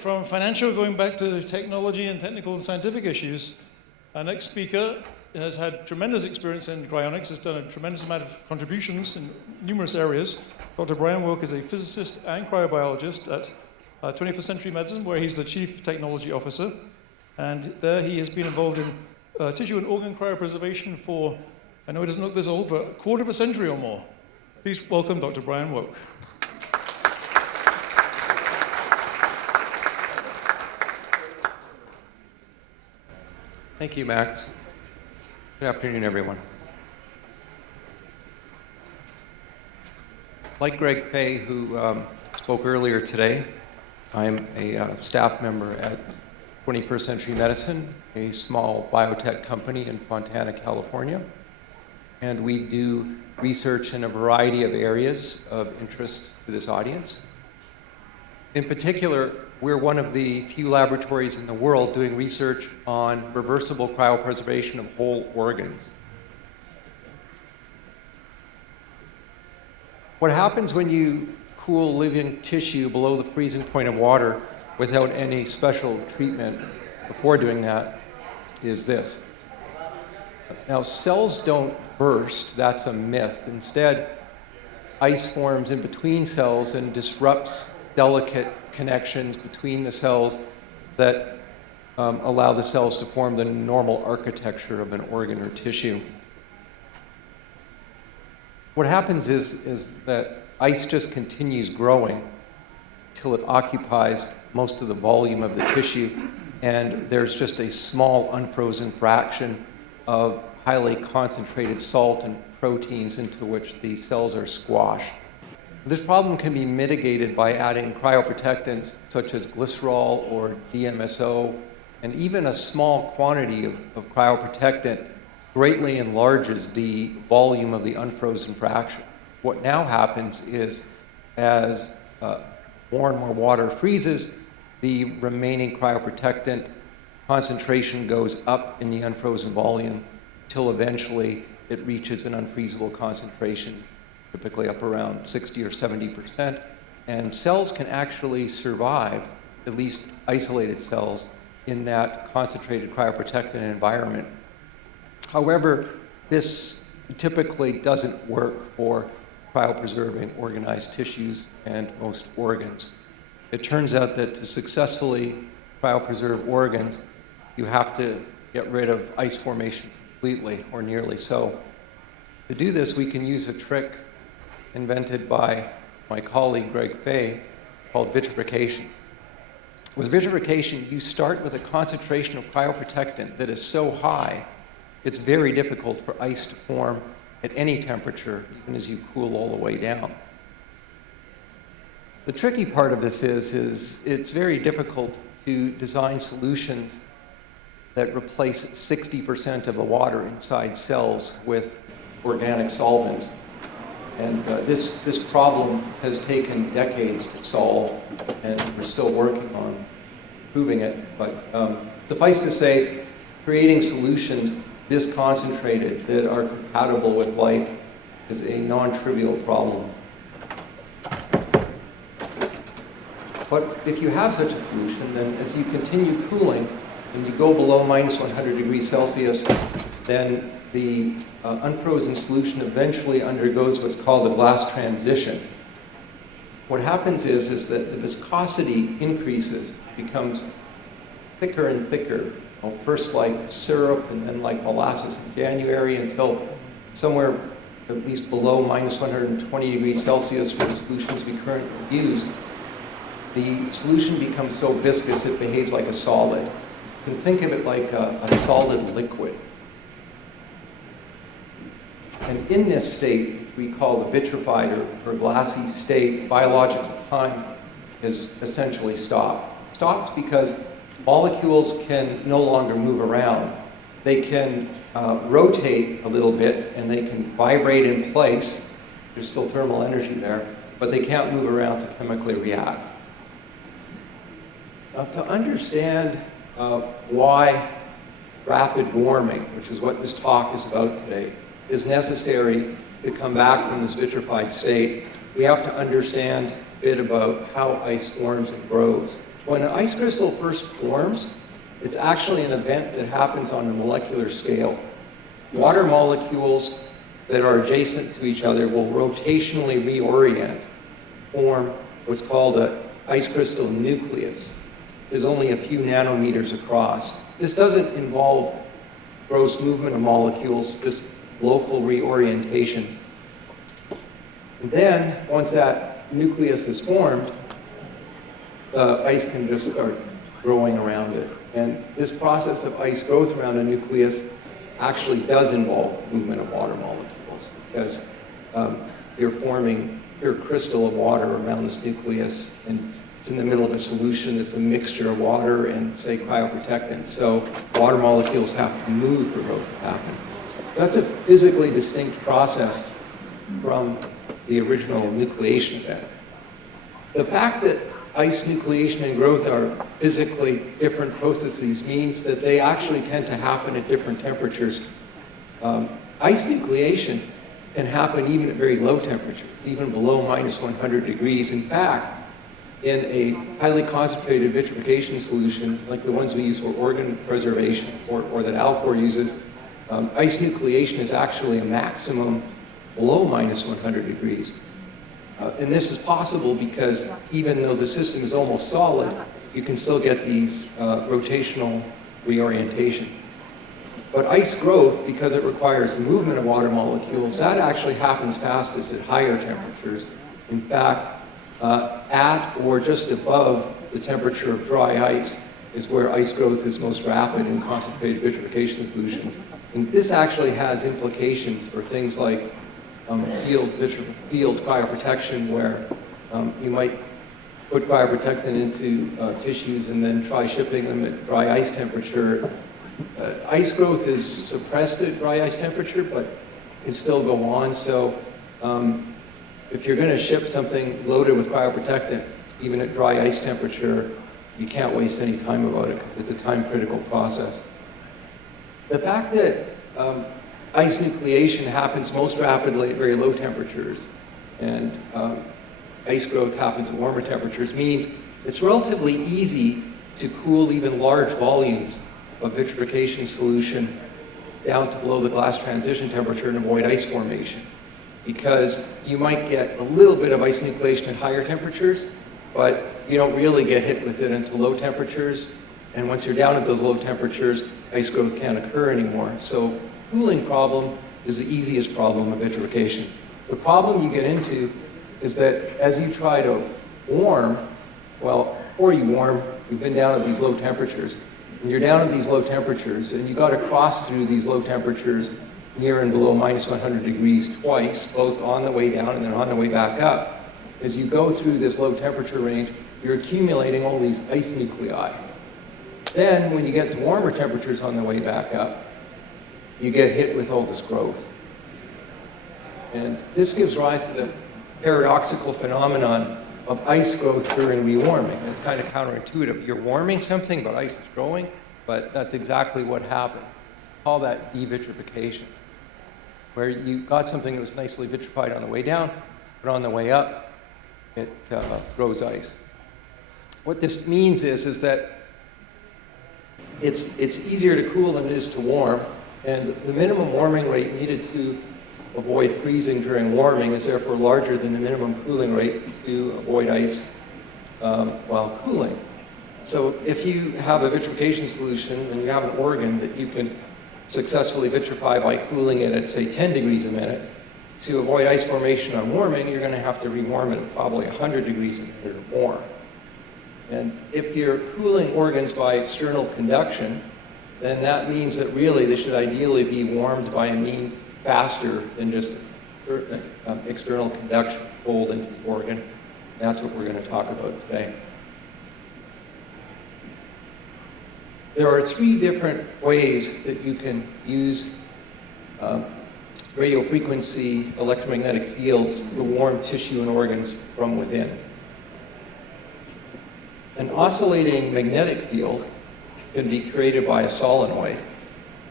from financial going back to technology and technical and scientific issues. Our next speaker has had tremendous experience in cryonics, has done a tremendous amount of contributions in numerous areas. Dr. Brian Wowk is a physicist and cryobiologist at 21st Century Medicine, where he's the Chief Technology Officer. And there he has been involved in tissue and organ cryopreservation for, I know it doesn't look this old, for a quarter of a century or more. Please welcome Dr. Brian Wowk. Thank you, Max. Good afternoon, everyone. Like Greg Fay, who spoke earlier today, I'm a staff member at 21st Century Medicine, a small biotech company in Fontana, California. And we do research in a variety of areas of interest to this audience. In particular, we're one of the few laboratories in the world doing research on reversible cryopreservation of whole organs. What happens when you cool living tissue below the freezing point of water without any special treatment before doing that is this. Now, cells don't burst, that's a myth. Instead, ice forms in between cells and disrupts delicate connections between the cells that allow the cells to form the normal architecture of an organ or tissue. What happens is that ice just continues growing till it occupies most of the volume of the tissue, and there's just a small unfrozen fraction of highly concentrated salt and proteins into which the cells are squashed. This problem can be mitigated by adding cryoprotectants such as glycerol or DMSO, and even a small quantity of cryoprotectant greatly enlarges the volume of the unfrozen fraction. What now happens is, as more and more water freezes, the remaining cryoprotectant concentration goes up in the unfrozen volume till eventually it reaches an unfreezable concentration, typically up around 60 or 70%. And cells can actually survive, at least isolated cells, in that concentrated cryoprotectant environment. However, this typically doesn't work for cryopreserving organized tissues and most organs. It turns out that to successfully cryopreserve organs, you have to get rid of ice formation completely, or nearly so. To do this, we can use a trick invented by my colleague Greg Fay called vitrification. With vitrification, you start with a concentration of cryoprotectant that is so high, it's very difficult for ice to form at any temperature, even as you cool all the way down. The tricky part of this is it's very difficult to design solutions that replace 60% of the water inside cells with organic solvents. And this problem has taken decades to solve, and we're still working on proving it. But suffice to say, creating solutions this concentrated that are compatible with life is a non-trivial problem. But if you have such a solution, then as you continue cooling, when you go below minus 100 degrees Celsius, then the unfrozen solution eventually undergoes what's called a glass transition. What happens is that the viscosity increases, becomes thicker and thicker. Well, first like syrup and then like molasses in January, until somewhere at least below minus 120 degrees Celsius for the solutions we currently use, the solution becomes so viscous it behaves like a solid. You can think of it like a solid liquid. And in this state, which we call the vitrified or glassy state, biological time is essentially stopped. Stopped because molecules can no longer move around. They can rotate a little bit and they can vibrate in place. There's still thermal energy there, but they can't move around to chemically react. Now, to understand why rapid warming, which is what this talk is about today, is necessary to come back from this vitrified state, we have to understand a bit about how ice forms and grows. When an ice crystal first forms, it's actually an event that happens on a molecular scale. Water molecules that are adjacent to each other will rotationally reorient, form what's called an ice crystal nucleus. Is only a few nanometers across. This doesn't involve gross movement of molecules, just local reorientations. And then, once that nucleus is formed, the ice can just start growing around it. And this process of ice growth around a nucleus actually does involve movement of water molecules, because you're forming your crystal of water around this nucleus, and it's in the middle of a solution that's a mixture of water and, say, cryoprotectants. So water molecules have to move for growth to happen. That's a physically distinct process from the original nucleation event. The fact that ice nucleation and growth are physically different processes means that they actually tend to happen at different temperatures. Ice nucleation can happen even at very low temperatures, even below -100 degrees. In fact, in a highly concentrated vitrification solution, like the ones we use for organ preservation, or that Alcor uses, ice nucleation is actually a maximum below -100 degrees. And this is possible because even though the system is almost solid, you can still get these rotational reorientations. But ice growth, because it requires the movement of water molecules, that actually happens fastest at higher temperatures. In fact, at or just above the temperature of dry ice is where ice growth is most rapid in concentrated vitrification solutions. And this actually has implications for things like field cryoprotection, where you might put cryoprotectant into tissues and then try shipping them at dry ice temperature. Ice growth is suppressed at dry ice temperature, but can still go on. So if you're going to ship something loaded with cryoprotectant, even at dry ice temperature, you can't waste any time about it because it's a time-critical process. The fact that ice nucleation happens most rapidly at very low temperatures, and ice growth happens at warmer temperatures, means it's relatively easy to cool even large volumes of vitrification solution down to below the glass transition temperature and avoid ice formation. Because you might get a little bit of ice nucleation at higher temperatures, but you don't really get hit with it until low temperatures. And once you're down at those low temperatures, ice growth can't occur anymore. So cooling problem is the easiest problem of vitrification. The problem you get into is that as you try to warm, well, before you warm, you've been down at these low temperatures. And you're down at these low temperatures, and you got to cross through these low temperatures near and below -100 degrees twice, both on the way down and then on the way back up. As you go through this low temperature range, you're accumulating all these ice nuclei. Then, when you get to warmer temperatures on the way back up, you get hit with all this growth. And this gives rise to the paradoxical phenomenon of ice growth during rewarming. It's kind of counterintuitive. You're warming something, but ice is growing, but that's exactly what happens. Call that devitrification, where you got something that was nicely vitrified on the way down, but on the way up, it grows ice. What this means is that it's easier to cool than it is to warm, and the minimum warming rate needed to avoid freezing during warming is therefore larger than the minimum cooling rate to avoid ice while cooling. So if you have a vitrification solution and you have an organ that you can successfully vitrify by cooling it at, say, 10 degrees a minute, to avoid ice formation on warming, you're going to have to rewarm it at probably 100 degrees a minute or more. And if you're cooling organs by external conduction, then that means that really they should ideally be warmed by a means faster than just external conduction, cold into the organ. That's what we're going to talk about today. There are three different ways that you can use radio frequency electromagnetic fields to warm tissue and organs from within. An oscillating magnetic field can be created by a solenoid,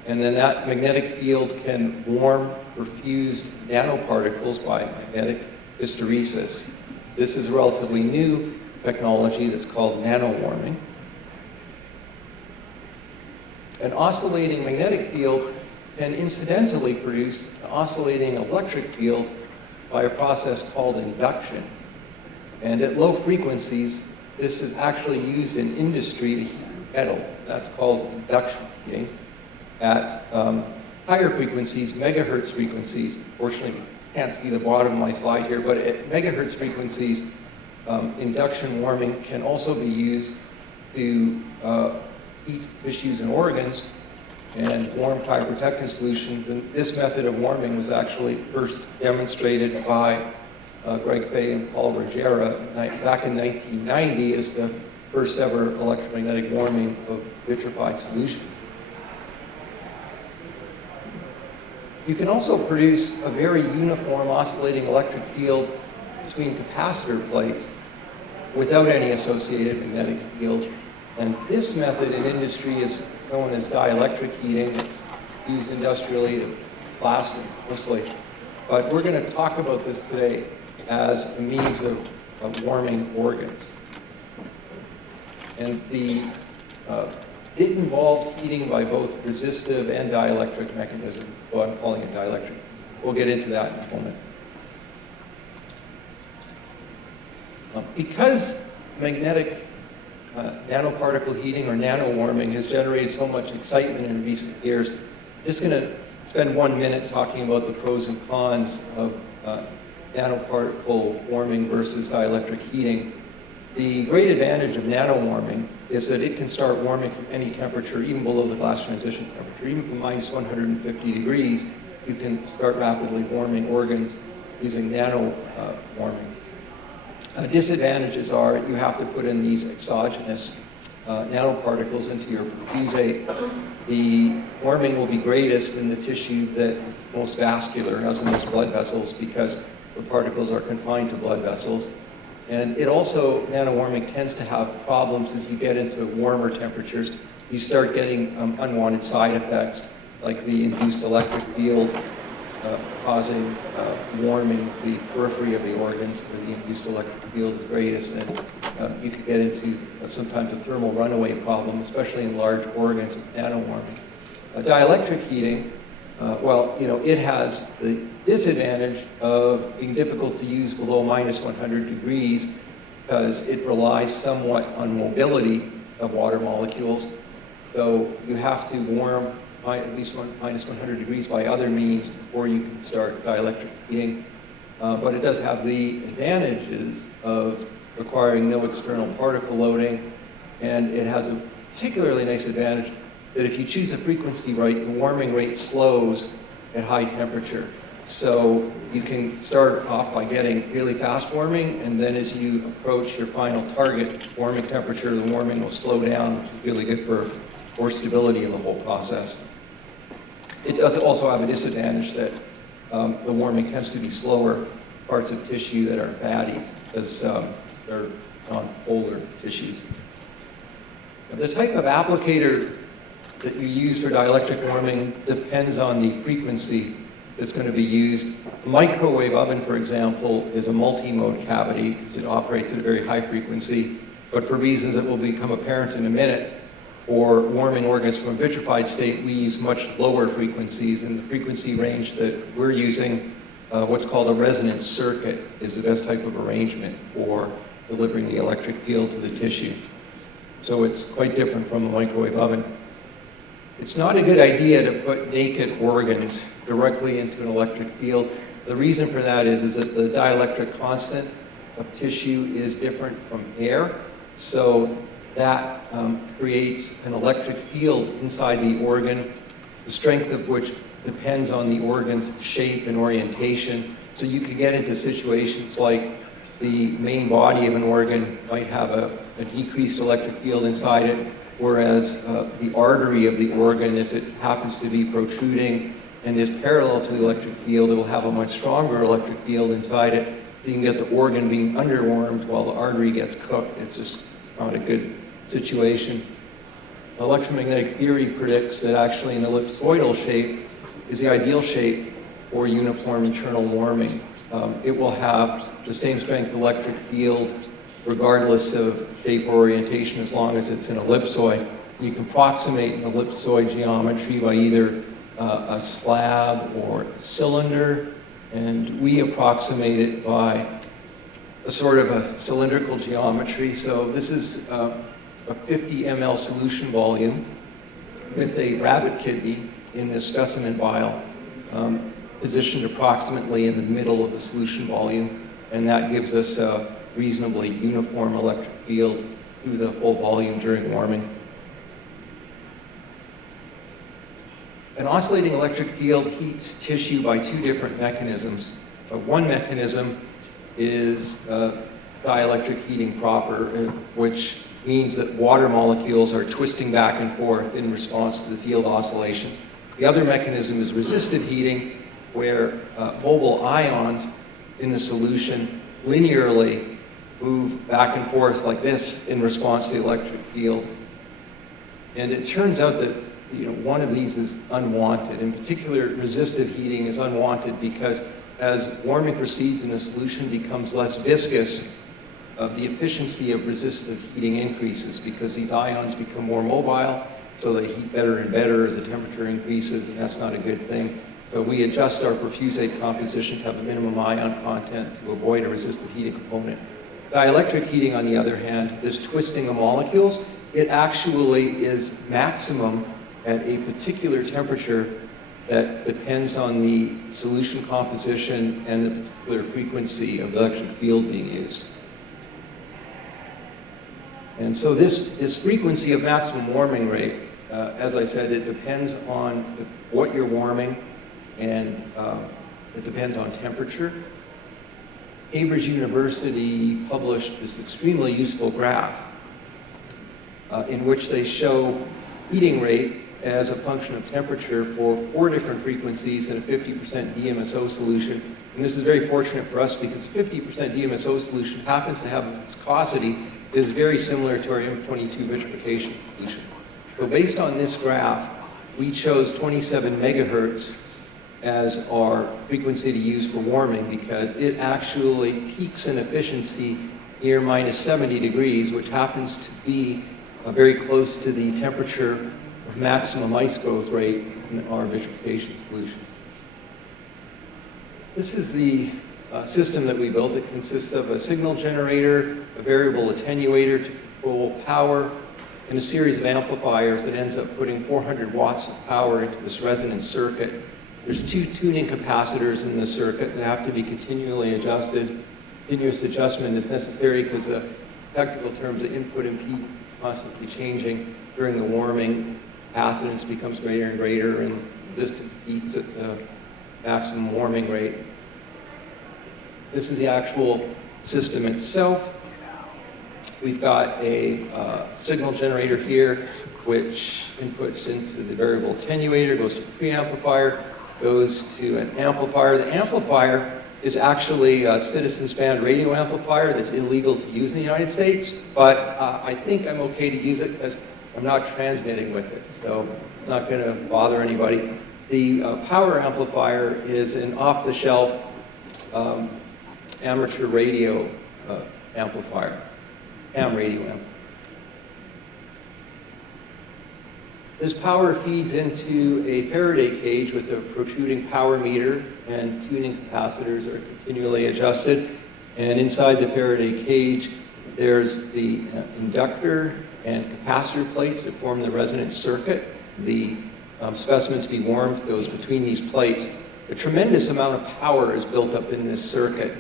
and then that magnetic field can warm perfused nanoparticles by magnetic hysteresis. This is relatively new. technology that's called nanowarming. An oscillating magnetic field can incidentally produce an oscillating electric field by a process called induction. And at low frequencies, this is actually used in industry to heat metals. That's called induction heating. At higher frequencies, megahertz frequencies, fortunately you can't see the bottom of my slide here, but at megahertz frequencies, induction warming can also be used to heat tissues and organs and warm cryoprotectant solutions. And this method of warming was actually first demonstrated by Greg Fay and Paul Ruggiero back in 1990 as the first ever electromagnetic warming of vitrified solutions. You can also produce a very uniform oscillating electric field between capacitor plates without any associated magnetic field. And this method in industry is known as dielectric heating. It's used industrially in plastics mostly. But we're going to talk about this today as a means of warming organs. And it involves heating by both resistive and dielectric mechanisms. Well, I'm calling it dielectric. We'll get into that in a moment. Because magnetic nanoparticle heating or nanowarming has generated so much excitement in recent years, I'm just going to spend 1 minute talking about the pros and cons of nanoparticle warming versus dielectric heating. The great advantage of nanowarming is that it can start warming from any temperature, even below the glass transition temperature. Even from minus 150 degrees, you can start rapidly warming organs using nanowarming. Disadvantages are you have to put in these exogenous nanoparticles into your perfusate. The warming will be greatest in the tissue that is most vascular, has the most blood vessels, because the particles are confined to blood vessels. And it also, nanowarming tends to have problems as you get into warmer temperatures. You start getting unwanted side effects, like the induced electric field causing warming the periphery of the organs where the induced electric field is greatest. And you could get into sometimes a thermal runaway problem, especially in large organs with nanowarming. Dielectric heating, it has the disadvantage of being difficult to use below minus 100 degrees because it relies somewhat on mobility of water molecules. So you have to warm at least minus 100 degrees by other means before you can start dielectric heating. But it does have the advantages of requiring no external particle loading, and it has a particularly nice advantage that if you choose the frequency right, the warming rate slows at high temperature. So you can start off by getting really fast warming, and then as you approach your final target warming temperature, the warming will slow down, which is really good for stability of the whole process. It does also have a disadvantage that the warming tends to be slower parts of tissue that are fatty, because they're non-polar tissues. The type of applicator that you use for dielectric warming depends on the frequency that's going to be used. A microwave oven, for example, is a multi-mode cavity because it operates at a very high frequency, but for reasons that will become apparent in a minute, for warming organs from a vitrified state, we use much lower frequencies, and the frequency range that we're using, what's called a resonant circuit, is the best type of arrangement for delivering the electric field to the tissue. So it's quite different from a microwave oven. It's not a good idea to put naked organs directly into an electric field. The reason for that is that the dielectric constant of tissue is different from air. So that creates an electric field inside the organ, the strength of which depends on the organ's shape and orientation. So you could get into situations like the main body of an organ might have a decreased electric field inside it, whereas the artery of the organ, if it happens to be protruding and is parallel to the electric field, it will have a much stronger electric field inside it. So you can get the organ being underwarmed while the artery gets cooked. It's just not a good situation. Electromagnetic theory predicts that actually an ellipsoidal shape is the ideal shape for uniform internal warming. It will have the same strength electric field regardless of shape or orientation, as long as it's an ellipsoid. You can approximate an ellipsoid geometry by either a slab or a cylinder, and we approximate it by a sort of a cylindrical geometry. So this is a 50 ml solution volume with a rabbit kidney in this specimen vial, positioned approximately in the middle of the solution volume, and that gives us a reasonably uniform electric field through the whole volume during warming. An oscillating electric field heats tissue by two different mechanisms. One mechanism is dielectric heating proper, which means that water molecules are twisting back and forth in response to the field oscillations. The other mechanism is resistive heating, where mobile ions in the solution linearly move back and forth like this in response to the electric field. And it turns out that one of these is unwanted. In particular, resistive heating is unwanted because as warming proceeds and the solution becomes less viscous, the efficiency of resistive heating increases because these ions become more mobile, so they heat better and better as the temperature increases, and that's not a good thing. So we adjust our perfusate composition to have a minimum ion content to avoid a resistive heating component. Dielectric heating, on the other hand, this twisting of molecules, it actually is maximum at a particular temperature that depends on the solution composition and the particular frequency of the electric field being used. And so this frequency of maximum warming rate, as I said, it depends on what you're warming, and it depends on temperature. Cambridge University published this extremely useful graph in which they show heating rate as a function of temperature for 4 different frequencies in a 50% DMSO solution. And this is very fortunate for us because 50% DMSO solution happens to have a viscosity that is very similar to our M22 vitrification solution. So based on this graph, we chose 27 megahertz as our frequency to use for warming because it actually peaks in efficiency near minus 70 degrees, which happens to be very close to the temperature of maximum ice growth rate in our vitrification solution. This is the system that we built. It consists of a signal generator, a variable attenuator to control power, and a series of amplifiers that ends up putting 400 watts of power into this resonant circuit. There's 2 tuning capacitors in the circuit that have to be continually adjusted. Continuous adjustment is necessary because the technical terms of input impedance is constantly changing. During the warming, capacitance becomes greater and greater, and resistance peaks at the maximum warming rate. This is the actual system itself. We've got a signal generator here, which inputs into the variable attenuator, goes to a preamplifier, goes to an amplifier. The amplifier is actually a citizens band radio amplifier that's illegal to use in the United States, but I think I'm okay to use it because I'm not transmitting with it, so I'm not going to bother anybody. The power amplifier is an off-the-shelf amateur radio amplifier, ham radio amplifier. This power feeds into a Faraday cage with a protruding power meter, and tuning capacitors are continually adjusted. And inside the Faraday cage, there's the inductor and capacitor plates that form the resonant circuit. The specimen to be warmed goes between these plates. A tremendous amount of power is built up in this circuit,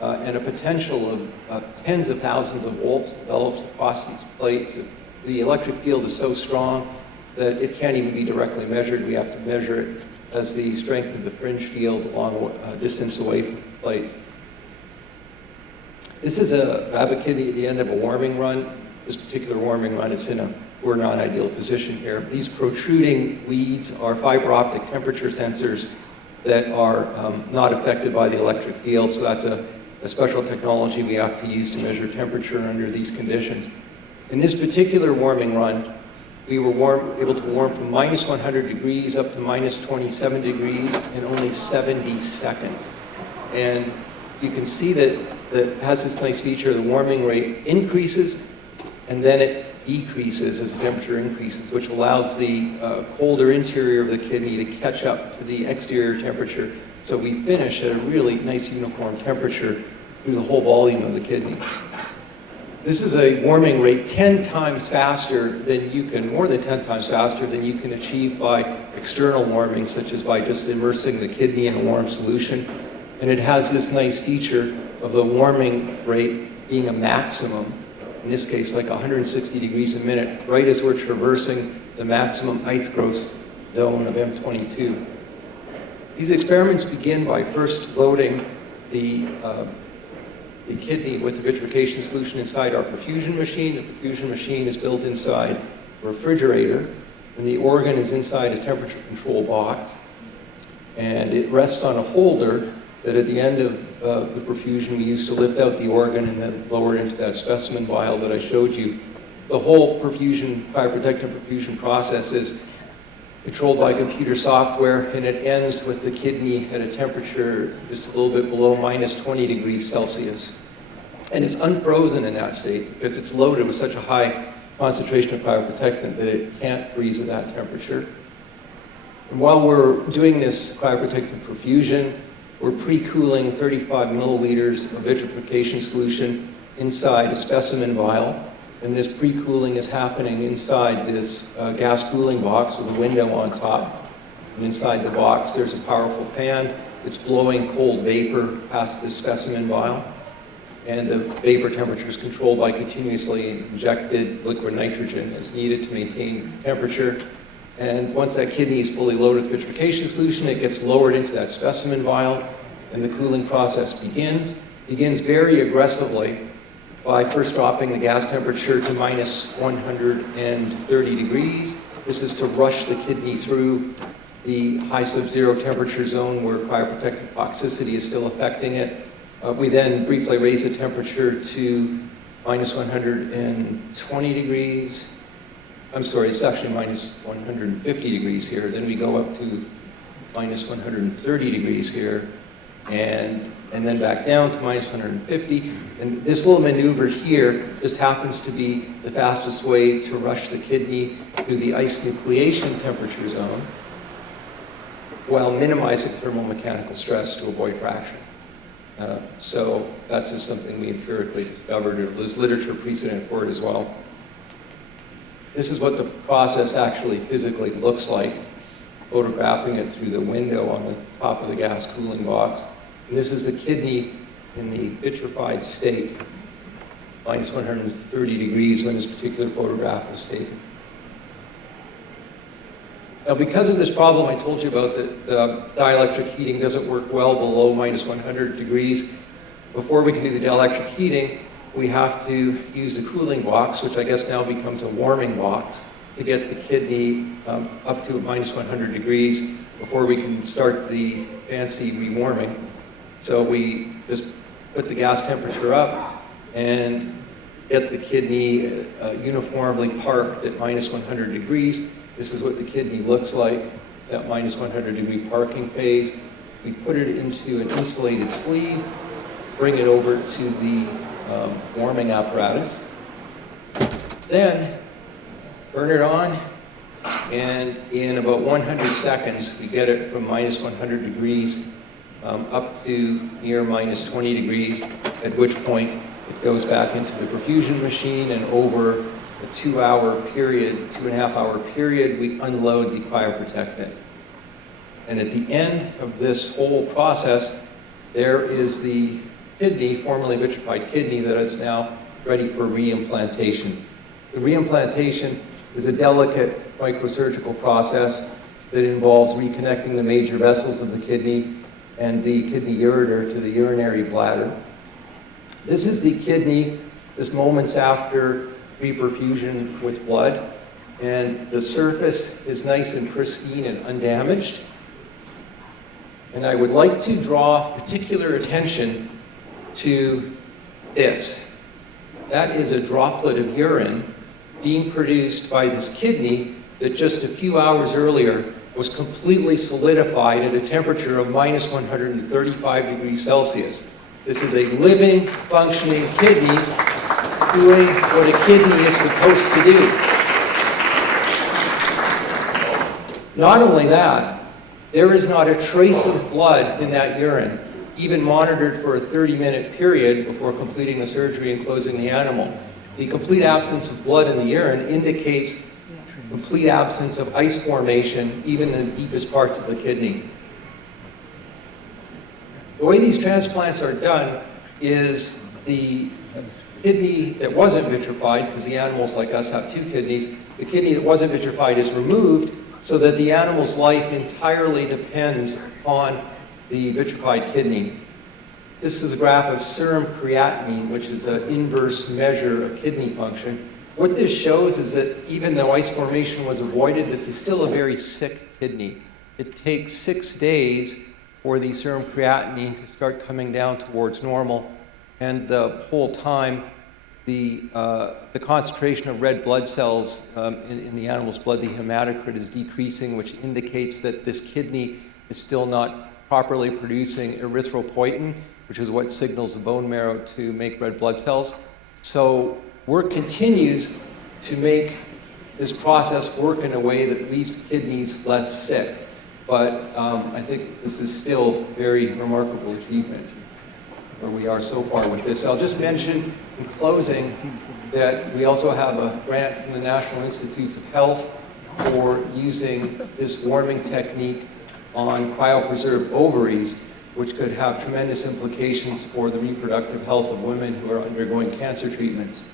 and a potential of tens of thousands of volts develops across these plates. The electric field is so strong that it can't even be directly measured. We have to measure it as the strength of the fringe field along a distance away from the plates. This is a rabbit kidney at the end of a warming run. This particular warming run is in a poor non-ideal position here. These protruding leads are fiber optic temperature sensors that are not affected by the electric field, so that's a special technology we have to use to measure temperature under these conditions. In this particular warming run, we were able to warm from minus 100 degrees up to minus 27 degrees in only 70 seconds. And you can see that that has this nice feature, the warming rate increases, and then it decreases as the temperature increases, which allows the colder interior of the kidney to catch up to the exterior temperature. So we finish at a really nice uniform temperature through the whole volume of the kidney. This is a warming rate 10 times faster than you can, more than 10 times faster than you can achieve by external warming, such as by just immersing the kidney in a warm solution. And it has this nice feature of the warming rate being a maximum, in this case like 160 degrees a minute, right as we're traversing the maximum ice growth zone of M22. These experiments begin by first loading the kidney with the vitrification solution inside our perfusion machine. The perfusion machine is built inside a refrigerator, and the organ is inside a temperature control box. And it rests on a holder that at the end of the perfusion we use to lift out the organ and then lower it into that specimen vial that I showed you. The whole perfusion, cryoprotectant perfusion process is controlled by computer software, and it ends with the kidney at a temperature just a little bit below minus 20 degrees Celsius. And it's unfrozen in that state because it's loaded with such a high concentration of cryoprotectant that it can't freeze at that temperature. And while we're doing this cryoprotectant perfusion, we're pre-cooling 35 milliliters of vitrification solution inside a specimen vial. And this pre-cooling is happening inside this gas cooling box with a window on top. And inside the box, there's a powerful fan that's blowing cold vapor past this specimen vial. And the vapor temperature is controlled by continuously injected liquid nitrogen as needed to maintain temperature. And once that kidney is fully loaded with vitrification solution, it gets lowered into that specimen vial, and the cooling process begins very aggressively by first dropping the gas temperature to minus 130 degrees. This is to rush the kidney through the high sub-zero temperature zone where cryoprotectant toxicity is still affecting it. We then briefly raise the temperature to minus 120 degrees. I'm sorry, it's actually minus 150 degrees here. Then we go up to minus 130 degrees here, and then back down to minus 150. And this little maneuver here just happens to be the fastest way to rush the kidney through the ice nucleation temperature zone while minimizing thermomechanical stress to avoid fracture. So that's just something we empirically discovered. There's literature precedent for it as well. This is what the process actually physically looks like, photographing it through the window on the top of the gas cooling box. And this is the kidney in the vitrified state, minus 130 degrees when this particular photograph was taken. Now, because of this problem I told you about, that dielectric heating doesn't work well below minus 100 degrees, before we can do the dielectric heating, we have to use the cooling box, which I guess now becomes a warming box, to get the kidney up to minus 100 degrees before we can start the fancy rewarming. So we just put the gas temperature up and get the kidney uniformly parked at minus 100 degrees. This is what the kidney looks like, that minus 100 degree parking phase. We put it into an insulated sleeve, bring it over to the warming apparatus. Then burn it on, and in about 100 seconds, we get it from minus 100 degrees up to near minus 20 degrees, at which point it goes back into the perfusion machine, and over a 2-hour period, 2.5-hour period, we unload the cryoprotectant. And at the end of this whole process, there is the kidney, formerly vitrified kidney, that is now ready for reimplantation. The reimplantation is a delicate microsurgical process that involves reconnecting the major vessels of the kidney and the kidney ureter to the urinary bladder. This is the kidney just moments after reperfusion with blood, and the surface is nice and pristine and undamaged. And I would like to draw particular attention to this. That is a droplet of urine being produced by this kidney that just a few hours earlier was completely solidified at a temperature of minus 135 degrees Celsius. This is a living, functioning kidney doing what a kidney is supposed to do. Not only that, there is not a trace of blood in that urine, even monitored for a 30-minute period before completing the surgery and closing the animal. The complete absence of blood in the urine indicates complete absence of ice formation, even in the deepest parts of the kidney. The way these transplants are done is the kidney that wasn't vitrified, because the animals like us have two kidneys, the kidney that wasn't vitrified is removed so that the animal's life entirely depends on the vitrified kidney. This is a graph of serum creatinine, which is an inverse measure of kidney function. What this shows is that even though ice formation was avoided, this is still a very sick kidney. It takes 6 days for the serum creatinine to start coming down towards normal, and the whole time the concentration of red blood cells in the animal's blood, the hematocrit, is decreasing, which indicates that this kidney is still not properly producing erythropoietin, which is what signals the bone marrow to make red blood cells. So work continues to make this process work in a way that leaves kidneys less sick. But I think this is still a very remarkable achievement where we are so far with this. I'll just mention in closing that we also have a grant from the National Institutes of Health for using this warming technique on cryopreserved ovaries, which could have tremendous implications for the reproductive health of women who are undergoing cancer treatments.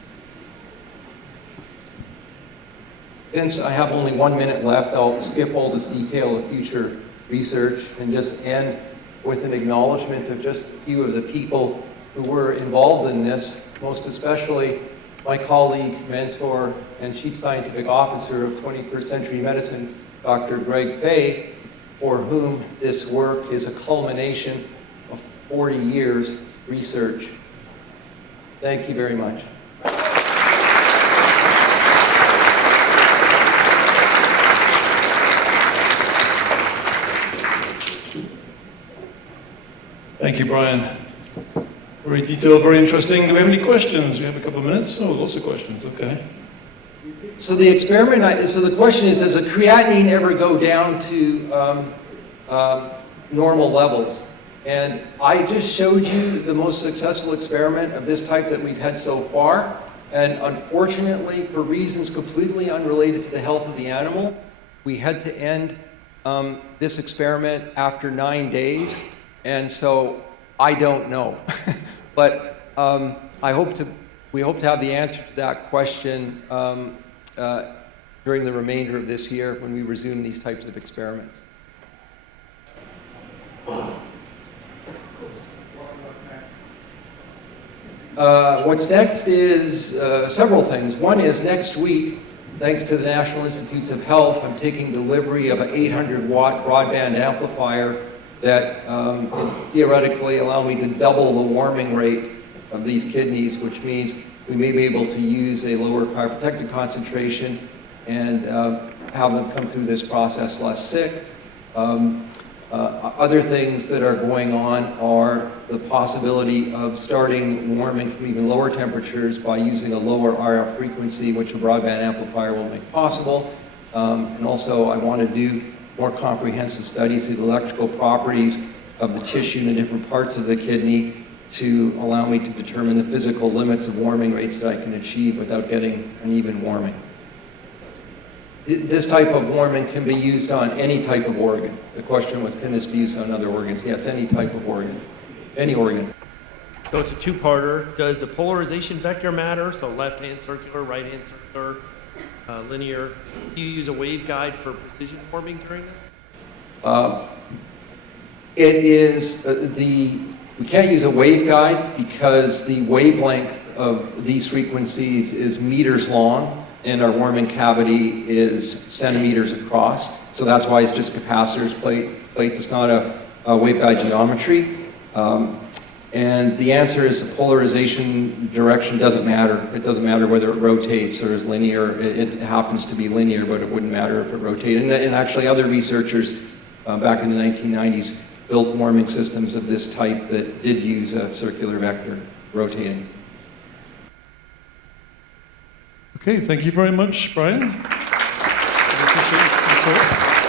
Since I have only 1 minute left, I'll skip all this detail of future research and just end with an acknowledgement of just a few of the people who were involved in this, most especially my colleague, mentor, and chief scientific officer of 21st Century Medicine, Dr. Greg Fay, for whom this work is a culmination of 40 years research. Thank you very much. Thank you, Brian. Very detailed, very interesting. Do we have any questions? We have a couple of minutes. Oh, lots of questions. Okay. So the experiment, so the question is, does a creatinine ever go down to normal levels? And I just showed you the most successful experiment of this type that we've had so far. And unfortunately, for reasons completely unrelated to the health of the animal, we had to end this experiment after 9 days. And so I don't know. But we hope to have the answer to that question during the remainder of this year when we resume these types of experiments. What's next is several things. One is next week, thanks to the National Institutes of Health, I'm taking delivery of an 800-watt broadband amplifier that will theoretically allow me to double the warming rate of these kidneys, which means we may be able to use a lower cryoprotectant concentration and have them come through this process less sick. Other things that are going on are the possibility of starting warming from even lower temperatures by using a lower RF frequency, which a broadband amplifier will make possible. And also I want to do more comprehensive studies of the electrical properties of the tissue in the different parts of the kidney to allow me to determine the physical limits of warming rates that I can achieve without getting uneven warming. This type of warming can be used on any type of organ. The question was, can this be used on other organs? Yes, any type of organ, any organ. So it's a two-parter. Does the polarization vector matter? So left-hand circular, right-hand circular, linear. Do you use a waveguide for precision warming during this? It is we can't use a waveguide because the wavelength of these frequencies is meters long and our warming cavity is centimeters across. So that's why it's just capacitors plates. It's not a waveguide geometry. And the answer is the polarization direction doesn't matter. It doesn't matter whether it rotates or is linear. It happens to be linear, but it wouldn't matter if it rotated. And actually other researchers back in the 1990s built warming systems of this type that did use a circular vector rotating. Okay, thank you very much, Brian. I appreciate your talk.